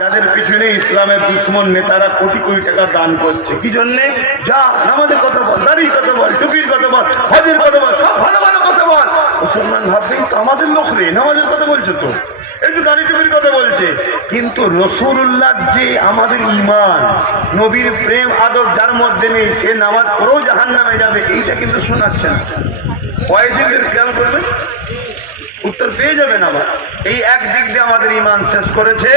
যাদের পিছনে ইসলামের দুশ্মন নেতারা কোটি কোটি টাকা দান করছে কি জন্যে? যা নামাজের কথা বল, দাড়ির কথা বল, টুপির কথা বল, হজের কথা বল, সব ভালো ভালো কথা বল। মুসলমান ভাববেন তো আমাদের লোক রে, নামাজের কথা বলছে তো, একটু দাড়ি টুপির কথা বলছে, কিন্তু রাসূলুল্লাহ যে আমাদের ঈমান, নবীর প্রেম আদব যার মধ্যে নেই, সে নামাজ পড়েও জাহান্নামে যাবে, এইটা কিন্তু শোনাচ্ছে না। কয়েকদিন খেয়াল করবেন, উত্তর পেয়ে যাবেন। আবার এই এক দিক দিয়ে আমাদের ঈমান শেষ করেছে,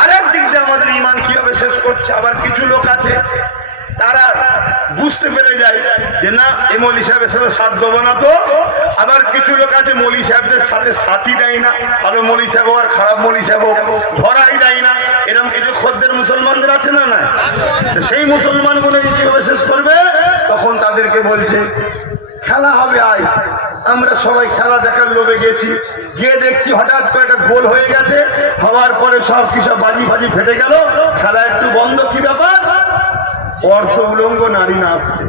আর এক দিক দিয়ে আমাদের ঈমান কিভাবে শেষ করছে। আবার কিছু লোক আছে তারা বুঝতে পেরে যায় যে না, এই মৌলী সাহেবের সাথে সাথ দেবো না তো। আবার কিছু লোক আছে মৌলী সাহেবদের সাথে সাথই দেয় না, ভালো মৌলী সাহেব আর খারাপ মৌলী সাহেব ধরাই দেয় না। এরকম কিছু খদ্দের মুসলমানদের আছে না? না, সেই মুসলমানগুলো কিভাবে শেষ করবে? তখন তাদেরকে বলছে খেলা হবে, আয় আমরা সবাই খেলা দেখার লোভে গেছি, গিয়ে দেখছি হঠাৎ করে একটা গোল হয়ে গেছে, হওয়ার পরে সব কিছু বাজি ফাজি ফেটে গেল, খেলা একটু বন্ধ। কি ব্যাপার? অর্থ উলঙ্গ নারী না আসছে,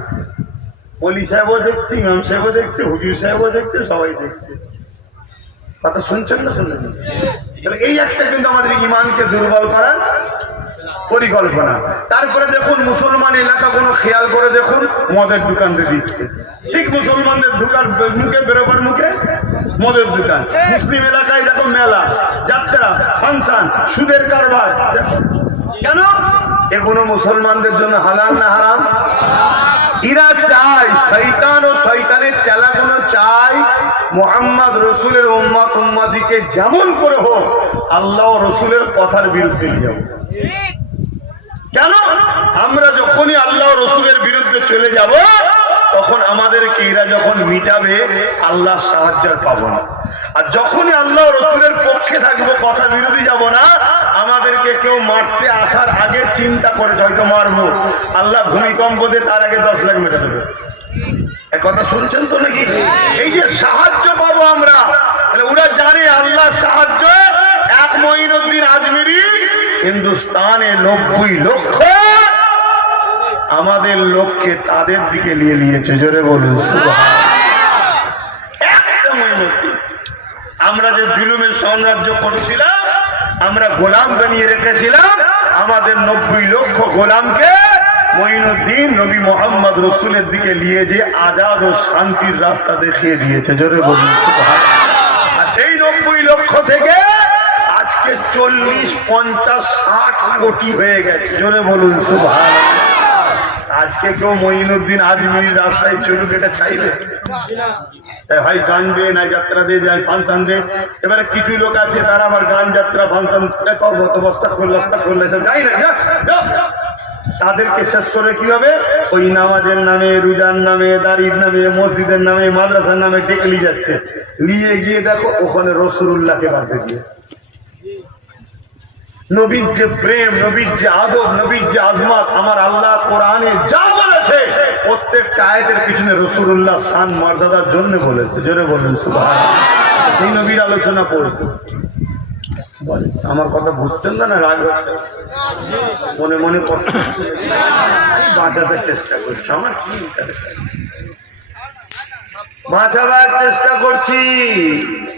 পলি সাহেবও দেখছি, ইমাম সাহেবও দেখছে, হুজুর সাহেবও দেখছে, সবাই দেখছে। কথা শুনছেন না শুনলেন? তাহলে এই একটা কিন্তু আমাদের ঈমানকে দুর্বল করার পরিকল্পনা। তারপরে দেখুন মুসলমান এলাকাগুলো খেয়াল করে দেখুন, মদের দোকান দিচ্ছে, ঠিক মুসলমানদের দোকান মুখে বেরোবার মুখে মদের দোকান। মুসলিম এলাকায় দেখো মেলা, যাত্রা, ফাংশন, সুদের কারবার। কেন? এগুলো মুসলমানদের জন্য হালাল না হারাম? এরা চায়, শয়তান ও শয়তানের চেলাগুলো চায় মুহাম্মদ রসুলের উম্মত উম্মতিকে যেমন করে হোক আল্লাহ ও রসুলের কথার বিরুদ্ধে নিয়ে যাবো। কেন? আমরা যখনই আল্লাহ রসুলের বিরুদ্ধে চলে যাব, তখন আমাদেরকে এরা যখন মিটাবে আল্লাহ সাহায্য পাবো না। আর যখনই আল্লাহ রসুলের পক্ষে থাকবো, কথা বিরোধী যাব না, আমাদেরকে কেউ মারতে আসার আগে চিন্তা করে হয়তো মারবো, আল্লাহ ভূমিকম্প দিয়ে তার আগে 10 লাখ মেরে দেবে। কথা শুনছেন তো নাকি? এই যে সাহায্য পাবো আমরা, ওরা জানে আল্লাহ সাহায্য। এক মঈনুদ্দিন আজমিরি হিন্দুস্তানে 90 লক্ষ আমাদের লোককে তাদের দিকে নিয়ে নিয়েছে। জোরে বলুন সুবহানাল্লাহ। একটা মঈনুদ্দিন, আমরা যে জুলুমের সাম্রাজ্য করছিলাম, আমরা গোলাম বানিয়ে রেখেছিলাম, আমাদের 90 লক্ষ গোলামকে মঈনুদ্দিন নবী মোহাম্মদ রসুলের দিকে নিয়ে যে আজাদ ও শান্তির রাস্তা দেখিয়ে দিয়েছে। জোরে বলুন সুবহানাল্লাহ। আর সেই 90 লক্ষ থেকে আজকে 40, 50, 60 কোটি হয়ে গেছে। জোরে বলুন সুবহানাল্লাহ। আজকে কেউ মঈনুদ্দিন আজমিরির রাস্তায় চলুক এটা চাইবে? হয় গান দিয়ে না যাত্রা দিয়ে যায়, ফাংশন দিয়ে। এবারে কিছু লোক আছে তারা আবার গান যাত্রা ফাংশন বস্তা করলে সব যাই না, তাদেরকে শেষ করে কি হবে? ওই নামাজের নামে, রোজার নামে, দাড়ির নামে, মসজিদের নামে, মাদ্রাসার নামে ডেকে নিয়ে যাচ্ছে। নিয়ে গিয়ে দেখো ওখানে রাসূলুল্লাহকে বাঁধে দিয়ে নবীর যে প্রেম, নবীর যে আদব, নবীর যে আজমত, আমার আল্লাহ কোরআনে যা বলেছে প্রত্যেকটা আয়াতের পিছনে রাসূলুল্লাহ শান মর্যাদার জন্য বলেছে। জোরে বলুন সুবহানাল্লাহ। সেই নবীর আলোচনা করতে আমার কথা বুঝছেন না? রাগ হচ্ছে? মনে মনে বাঁচাতে চেষ্টা করছি, আমার কি বাঁচাবার চেষ্টা করছি।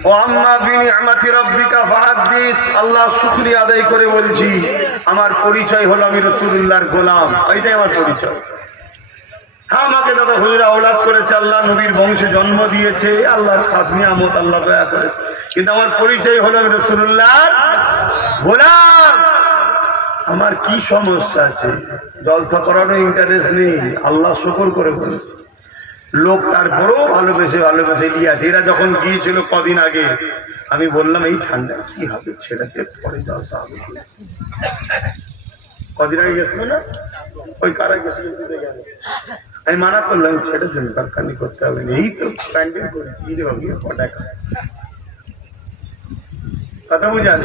ও আম্মা বিনিআমাতি রাব্বিকা ফাহাদ্দিস, আল্লাহ শুকরিয়া আদায় করে বলছি আমার পরিচয় হলো আমি রাসূলুল্লাহর গোলাম, এইটাই আমার পরিচয়। হ্যাঁ, আমাকে দাদা হুজুরা আওলাদ করেছে, আল্লাহ নবীর বংশে জন্ম দিয়েছে, আল্লাহর খাস নিয়ামত, আল্লাহ দয়া করেছে, কিন্তু আমার পরিচয় হলো আমি রাসূলুল্লাহর গোলাম। আমার কি সমস্যা আছে? জলসা করারও ইন্টারেস্ট নেই, আল্লাহ শুকর করে বলেছে। লোক তারপরেও ভালোবেসে দিয়েছে। এরা যখন গিয়েছিল কদিন আগে, আমি বললাম এই ঠান্ডা কি হবে, ছেড়েতে পরে জলসা হবে। কদিন আগে গেছিল না, ওই কারা গেছিল, আমি মানা করলাম ছেড়ে দেন, কারখানি করতে হবে না, এই তো প্যান্ডেল করেছি কথা বুঝান।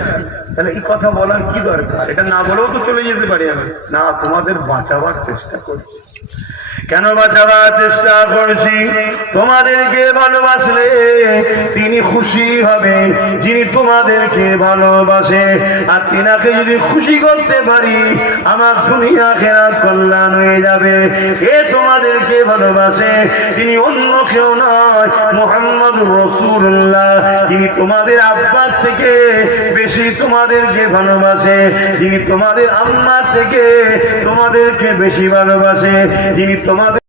তাহলে এই কথা বলার কি দরকার? এটা না বলেও তো চলে যেতে পারি আমি। না, তোমাদের বাঁচাবার চেষ্টা করছি। কেন বাঁচাবার চেষ্টা করছি? তোমাদেরকে ভালোবাসলে তিনি খুশি হবেন, যিনি তোমাদেরকে ভালোবাসে। আর তিনাকে যদি খুশি করতে পারি, আমার দুনিয়া আখিরাত কল্যাণ হয়ে যাবে। কে তোমাদেরকে ভালোবাসে? তিনি অন্য কেউ নয়, মুহাম্মদুর রাসূলুল্লাহ। তিনি তোমাদের আব্বার থেকে বেশি তোমাদেরকে ভালোবাসে, যিনি তোমাদের আম্মা থেকে তোমাদেরকে বেশি ভালোবাসে, যিনি তোমাদের